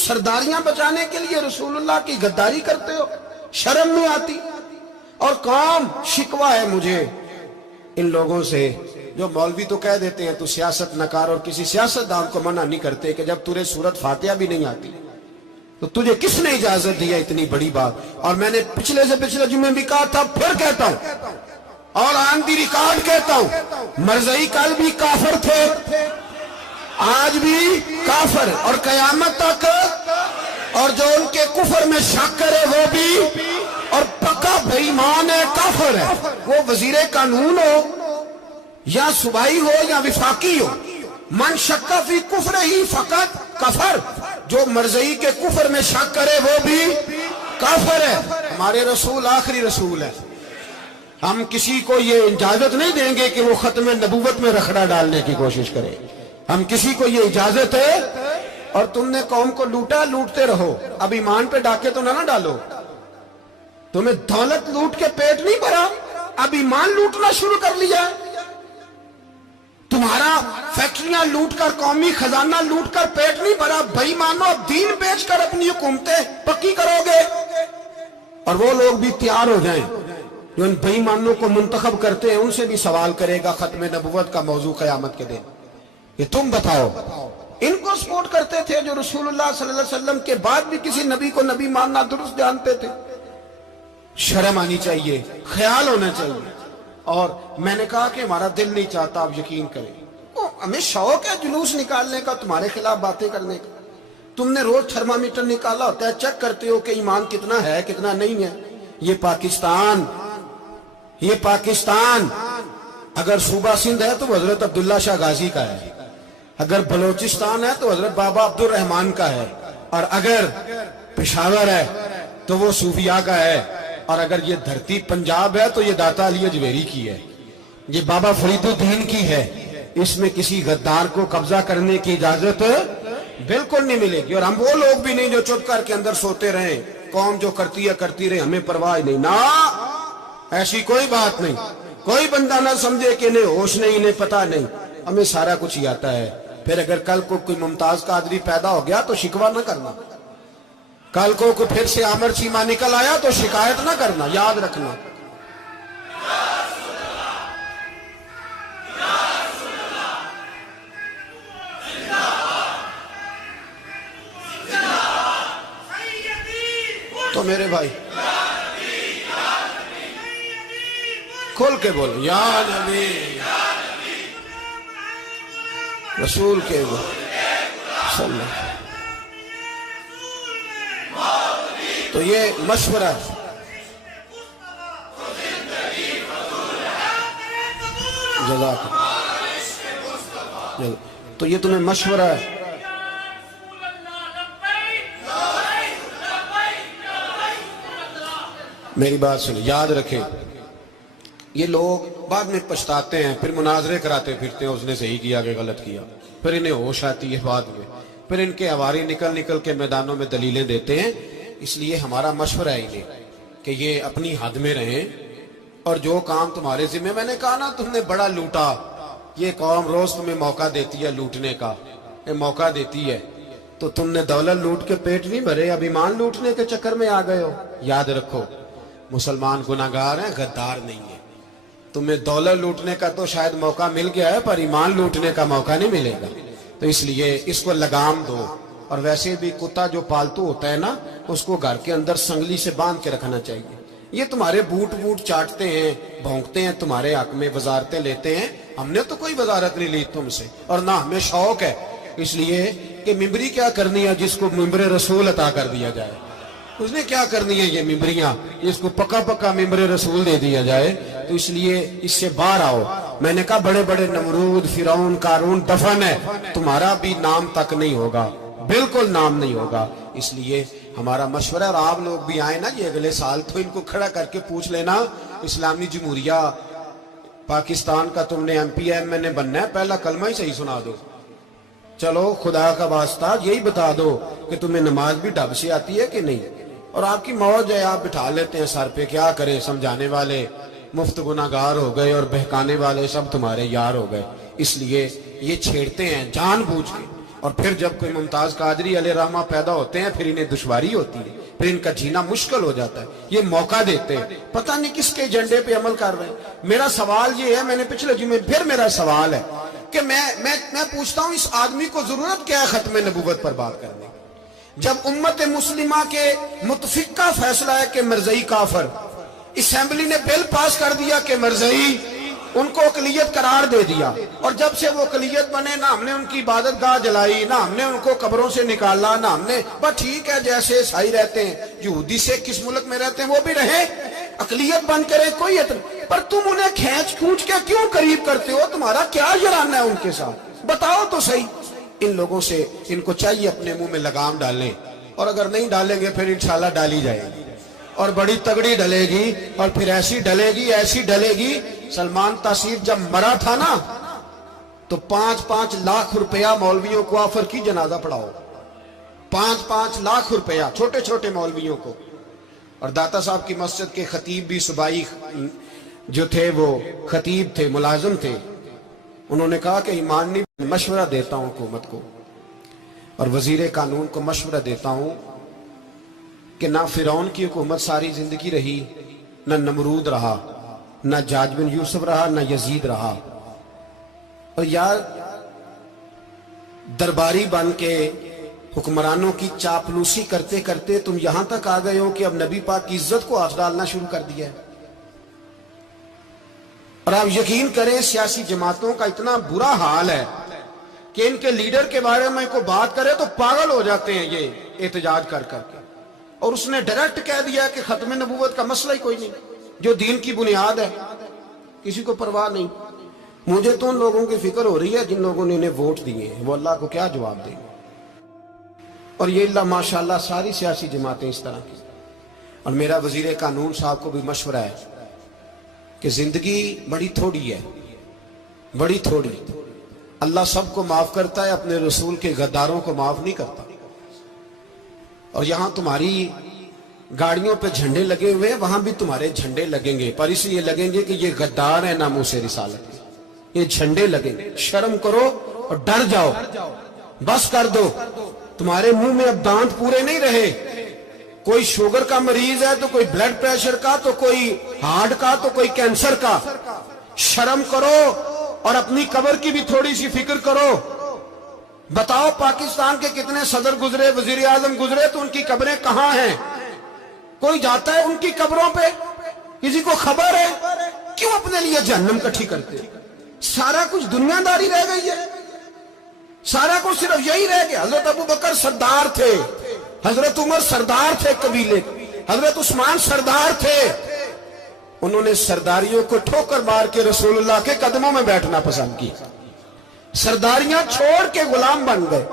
سرداریاں بچانے کے لیے رسول اللہ کی غداری کرتے ہو، شرم نہیں آتی؟ اور کام شکوہ ہے مجھے ان لوگوں سے جو مولوی تو کہہ دیتے ہیں تو سیاست نہ کر، اور کسی سیاستدان کو منع نہیں کرتے کہ جب تجھے سورت فاتحہ بھی نہیں آتی تو تجھے کس نے اجازت دی ہے اتنی بڑی بات؟ اور میں نے پچھلے سے پچھلے جمعے بھی کہا تھا، پھر کہتا ہوں اور آن دی ریکارڈ کہتا ہوں، مرزائی کل بھی کافر تھے، آج بھی کافر، اور قیامت تک، اور جو ان کے کفر میں شک کرے وہ بھی، اور پکا بے ایمان ہے، کافر ہے، وہ وزیر قانون ہو یا صوبائی ہو یا وفاقی ہو، من شک فی کفر ہی فقط کفر، جو مرزائی کے کفر میں شک کرے وہ بھی کافر ہے۔ ہمارے رسول آخری رسول ہے، ہم کسی کو یہ اجازت نہیں دیں گے کہ وہ ختم نبوت میں رکھڑا ڈالنے کی کوشش کرے، ہم کسی کو یہ اجازت ہے۔ اور تم نے قوم کو لوٹا، لوٹتے رہو، اب ایمان پہ ڈاکے تو نہ ڈالو، تمہیں دولت لوٹ کے پیٹ نہیں بھرا، اب ایمان لوٹنا شروع کر لیا، تمہارا فیکٹریاں لوٹ کر، قومی خزانہ لوٹ کر پیٹ نہیں بھرا، بھائی مانو اب دین بیچ کر اپنی حکومتیں پکی کرو گے۔ اور وہ لوگ بھی تیار ہو جائیں جو ان بھائی مانوں کو منتخب کرتے ہیں، ان سے بھی سوال کرے گا ختم نبوت کا موضوع قیامت کے دن، کہ تم بتاؤ ان کو سپورٹ کرتے تھے جو رسول اللہ صلی اللہ علیہ وسلم کے بعد بھی کسی نبی کو نبی ماننا درست جانتے تھے؟ شرم آنی چاہیے، خیال ہونا چاہیے۔ اور میں نے کہا کہ ہمارا دل نہیں چاہتا، آپ یقین کریں، ہمیں شوق ہے جلوس نکالنے کا، تمہارے خلاف باتیں کرنے کا۔ تم نے روز تھرمامیٹر نکالا ہوتا ہے، چیک کرتے ہو کہ ایمان کتنا ہے کتنا نہیں ہے۔ یہ پاکستان اگر صوبہ سندھ ہے تو حضرت عبداللہ شاہ غازی کا ہے، اگر بلوچستان ہے تو حضرت بابا عبد الرحمان کا ہے، اور اگر پشاور ہے تو وہ صوفیاء کا ہے، اور اگر یہ دھرتی پنجاب ہے تو یہ داتا علی اجویری کی ہے، یہ بابا فرید الدین کی ہے۔ اس میں کسی غدار کو قبضہ کرنے کی اجازت بالکل نہیں ملے گی، اور ہم وہ لوگ بھی نہیں جو چپ کر کے اندر سوتے رہیں، قوم جو کرتی ہے کرتی رہے، ہمیں پرواہ نہیں، نہ ایسی کوئی بات نہیں۔ کوئی بندہ نہ سمجھے کہ انہیں ہوش نہیں، انہیں پتہ نہیں، ہمیں سارا کچھ ہی آتا ہے۔ پھر اگر کل کو کوئی ممتاز قادری پیدا ہو گیا تو شکوہ نہ کرنا، کل کو کوئی پھر سے عامر چیمہ نکل آیا تو شکایت نہ کرنا، یاد رکھنا۔ تو میرے بھائی کھول کے بول، یا نبی رسول کے بول صلی اللہ۔ تو یہ مشورہ ہے، جزاک اللہ، تو یہ تمہیں مشورہ ہے۔ میری بات سنیں، یاد رکھیں، یہ لوگ بعد میں پچھتاتے ہیں، پھر مناظرے کراتے پھرتے ہیں، اس نے صحیح کیا کہ غلط کیا، پھر انہیں ہوش آتی ہے بعد میں، پھر ان کے ہواری نکل نکل کے میدانوں میں دلیلیں دیتے ہیں۔ اس لیے ہمارا مشورہ ہے انہیں کہ یہ اپنی حد میں رہیں، اور جو کام تمہارے ذمہ، میں نے کہا نا تم نے بڑا لوٹا، یہ قوم روز تمہیں موقع دیتی ہے لوٹنے کا، یہ موقع دیتی ہے، تو تم نے دولت لوٹ کے پیٹ نہیں بھرے، اب ایمان لوٹنے کے چکر میں آ گئے ہو۔ یاد رکھو، مسلمان گناہگار ہیں، غدار نہیں ہیں۔ تمہیں دولت لوٹنے کا تو شاید موقع مل گیا ہے، پر ایمان لوٹنے کا موقع نہیں ملے گا، تو اس لیے اس کو لگام دو۔ اور ویسے بھی کتا جو پالتو ہوتا ہے نا، اس کو گھر کے اندر سنگلی سے باندھ کے رکھنا چاہیے۔ یہ تمہارے بوٹ چاٹتے ہیں، بھونکتے ہیں تمہارے حق میں، وزارتیں لیتے ہیں، ہم نے تو کوئی وزارت نہیں لی تم سے، اور نہ ہمیں شوق ہے، اس لیے کہ ممبری کیا کرنی ہے جس کو ممبر رسول عطا کر دیا جائے، اس نے کیا کرنی ہے یہ ممبریاں، اس کو پکا پکا ممبر رسول دے دیا جائے، تو اس لیے اس سے باہر آؤ۔ میں نے کہا بڑے بڑے نمرود، فرعون، قارون دفن ہے، تمہارا بھی نام تک نہیں ہوگا، بالکل نام نہیں ہوگا۔ اس لیے ہمارا مشورہ، اور آپ لوگ بھی آئیں نا یہ اگلے سال، تو ان کو کھڑا کر کے پوچھ لینا، اسلامی جمہوریہ پاکستان کا تم نے MPM نے بننا ہے، پہلا کلمہ ہی صحیح سنا دو، چلو خدا کا واسطہ یہی بتا دو کہ تمہیں نماز بھی ڈھب سے آتی ہے کہ نہیں، اور آپ کی موج ہے، آپ بٹھا لیتے ہیں سر پہ، کیا کریں، سمجھانے والے مفت گناہگار ہو گئے اور بہکانے والے سب تمہارے یار ہو گئے۔ اس لیے یہ چھیڑتے ہیں جان بوجھ کے، اور پھر جب کوئی ممتاز قادری علیہ رحمہ پیدا ہوتے ہیں پھر انہیں دشواری ہوتی ہے، پھر ان کا جینا مشکل ہو جاتا ہے، یہ موقع دیتے ہیں، پتہ نہیں کس کے ایجنڈے پہ عمل کر رہے ہیں۔ میرا سوال یہ ہے، میں نے پچھلے جمعے پھر میرا سوال ہے کہ میں پوچھتا ہوں اس آدمی کو ضرورت کیا ہے ختم نبوت پر بات کرنے؟ جب امت مسلمہ کے متفقہ فیصلہ ہے کہ مرزائی کافر، اسمبلی نے بل پاس کر دیا کہ مرزائی ان کو اقلیت قرار دے دیا، اور جب سے وہ اقلیت بنے نہ ہم نے ان کی عبادت گاہ جلائی، نہ ہم نے ان کو قبروں سے نکالا، نہ ہم نے بس ٹھیک ہے جیسے عیسائی رہتے ہیں، یہودی سے کس ملک میں رہتے ہیں وہ بھی رہے، اقلیت بن کرے کوئی پر تم انہیں کھینچ کھونچ کے کیوں قریب کرتے ہو؟ تمہارا کیا جرانہ ہے ان کے ساتھ؟ بتاؤ تو صحیح۔ ان لوگوں سے ان کو چاہیے اپنے منہ میں لگام ڈالیں، اور اگر نہیں ڈالیں گے پھر انشاءاللہ ڈالی جائے گی، اور بڑی تگڑی ڈلے گی، اور پھر ایسی ڈلے گی۔ سلمان تاثیر جب مرا تھا نا تو 5-5 لاکھ روپیہ مولویوں کو آفر کی جنازہ پڑھاؤ، 5-5 لاکھ روپیہ چھوٹے چھوٹے مولویوں کو۔ اور داتا صاحب کی مسجد کے خطیب بھی صوبائی جو تھے وہ خطیب تھے، ملازم تھے، انہوں نے کہا کہ ایمان نہیں، مشورہ دیتا ہوں حکومت کو اور وزیر قانون کو مشورہ دیتا ہوں کہ نہ فرعون کی حکومت ساری زندگی رہی، نہ نمرود رہا، نہ جاج بن یوسف رہا، نہ یزید رہا، اور یار درباری بن کے حکمرانوں کی چاپلوسی کرتے کرتے تم یہاں تک آ گئے ہو کہ اب نبی پاک کی عزت کو آنچ ڈالنا شروع کر دیا ہے۔ اور آپ یقین کریں سیاسی جماعتوں کا اتنا برا حال ہے کہ ان کے لیڈر کے بارے میں کوئی بات کرے تو پاگل ہو جاتے ہیں یہ احتجاج کر کر کے، اور اس نے ڈائریکٹ کہہ دیا کہ ختم نبوت کا مسئلہ ہی کوئی نہیں، جو دین کی بنیاد ہے، کسی کو پرواہ نہیں۔ مجھے تو ان لوگوں کی فکر ہو رہی ہے جن لوگوں نے انہیں ووٹ دیے ہیں، وہ اللہ کو کیا جواب دیں گے؟ اور یہ اللہ ماشاءاللہ ساری سیاسی جماعتیں اس طرح کی۔ اور میرا وزیر قانون صاحب کو بھی مشورہ ہے کہ زندگی بڑی تھوڑی ہے، بڑی تھوڑی، اللہ سب کو معاف کرتا ہے، اپنے رسول کے غداروں کو معاف نہیں کرتا۔ اور یہاں تمہاری گاڑیوں پہ جھنڈے لگے ہوئے ہیں، وہاں بھی تمہارے جھنڈے لگیں گے، پر اس لیے لگیں گے کہ یہ غدار ہے ناموس رسالت، یہ جھنڈے لگیں گے۔ شرم کرو اور ڈر جاؤ، بس کر دو، تمہارے منہ میں اب دانت پورے نہیں رہے۔ کوئی شوگر کا مریض ہے تو کوئی بلڈ پریشر کا، تو کوئی ہارٹ کا، تو کوئی کینسر کا۔ شرم کرو اور اپنی قبر کی بھی تھوڑی سی فکر کرو۔ بتاؤ پاکستان کے کتنے صدر گزرے، وزیر اعظم گزرے، تو ان کی قبریں کہاں ہیں؟ کوئی جاتا ہے ان کی قبروں پہ؟ کسی کو خبر ہے؟ کیوں اپنے لیے جہنم کٹھی کرتے؟ سارا کچھ دنیا داری رہ گئی ہے، سارا کچھ صرف یہی رہ گیا۔ حضرت ابو بکر سردار تھے، حضرت عمر سردار تھے قبیلے، حضرت عثمان سردار تھے، انہوں نے سرداریوں کو ٹھوکر مار کے رسول اللہ کے قدموں میں بیٹھنا پسند کی، سرداریاں چھوڑ کے غلام بن گئے۔